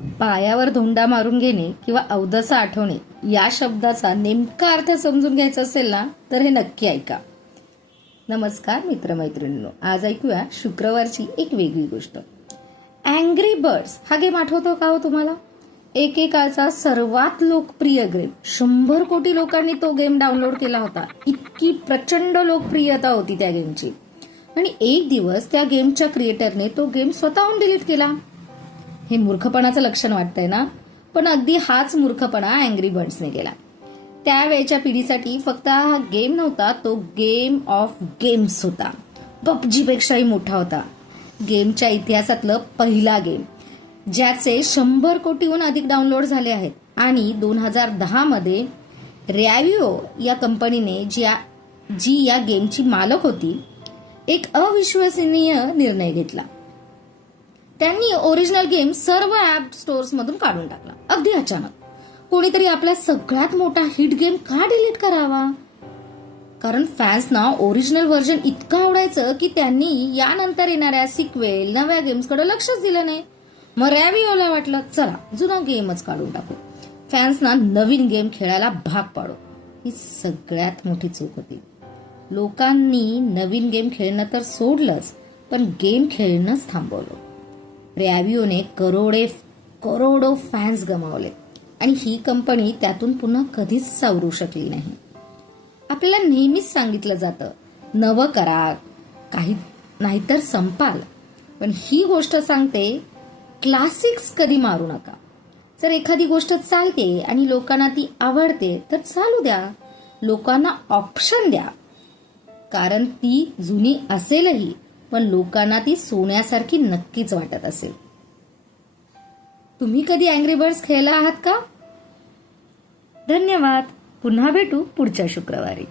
पायावर धोंडा मारून घेणे किंवा अवदसा आठवणे या शब्दाचा नेमका अर्थ समजून घ्यायचा असेल ना तर हे नक्की ऐका. नमस्कार मित्रमैत्रिणींनो, आज ऐकूया शुक्रवारची एक वेगळी गोष्ट. अँग्री बर्ड्स हा गेम आठवतो का हो तुम्हाला? एकेकाळचा सर्वात लोकप्रिय गेम. 100 कोटी लोकांनी तो गेम डाउनलोड केला होता. इतकी प्रचंड लोकप्रियता होती त्या गेमची. आणि एक दिवस त्या गेमच्या क्रिएटरने तो गेम स्वतःहून डिलीट केला. हे मूर्खपणाचं लक्षण वाटतंय ना? पण अगदी हाच मूर्खपणा अँग्री बर्ड्सने केला. त्यावेळच्या पिढीसाठी फक्त हा गेम नव्हता, तो गेम ऑफ गेम्स होता. पबजी पेक्षाही मोठा होता. गेमच्या इतिहासातलं पहिला गेम, ज्याचे 100 कोटीहून अधिक डाउनलोड झाले आहेत. आणि 2010 मध्ये रॅविओ या कंपनीने जी या गेमची मालक होती, एक अविश्वसनीय निर्णय घेतला. त्यांनी ओरिजिनल गेम सर्व ऍप स्टोअर्स मधून काढून टाकला. अगदी अचानक. कोणीतरी आपला सगळ्यात मोठा हिट गेम का डिलीट करावा? कारण फॅन्सना ओरिजिनल व्हर्जन इतकं आवडायचं की त्यांनी यानंतर येणाऱ्या सिक्वेल, नव्या गेम्सकडे लक्षच दिलं नाही. मग रॅविओला वाटलं, चला जुना गेमच काढून टाकू, फॅन्सना नवीन गेम खेळायला भाग पाडू. ही सगळ्यात मोठी चूक होती. लोकांनी नवीन गेम खेळणं तर सोडलंच, पण गेम खेळणंच थांबवलं. रॅविओने करोडो फॅन्स गमावले आणि ही कंपनी त्यातून पुन्हा कधीच सावरू शकली नाही. आपल्याला नेहमीच सांगितलं जातं, नवं करा, काही नाहीतर संपाल. पण ही गोष्ट सांगते, क्लासिक्स कधी मारू नका. जर एखादी गोष्ट चालते आणि लोकांना ती आवडते तर चालू द्या. लोकांना ऑप्शन द्या. कारण ती जुनी असेलही, पण लोकांना ती सोन्यासारखी नक्कीच वाटत असेल. तुम्ही कधी अँग्री बर्ड्स खेळला आहात का? धन्यवाद. पुन्हा भेटू पुढच्या शुक्रवारी.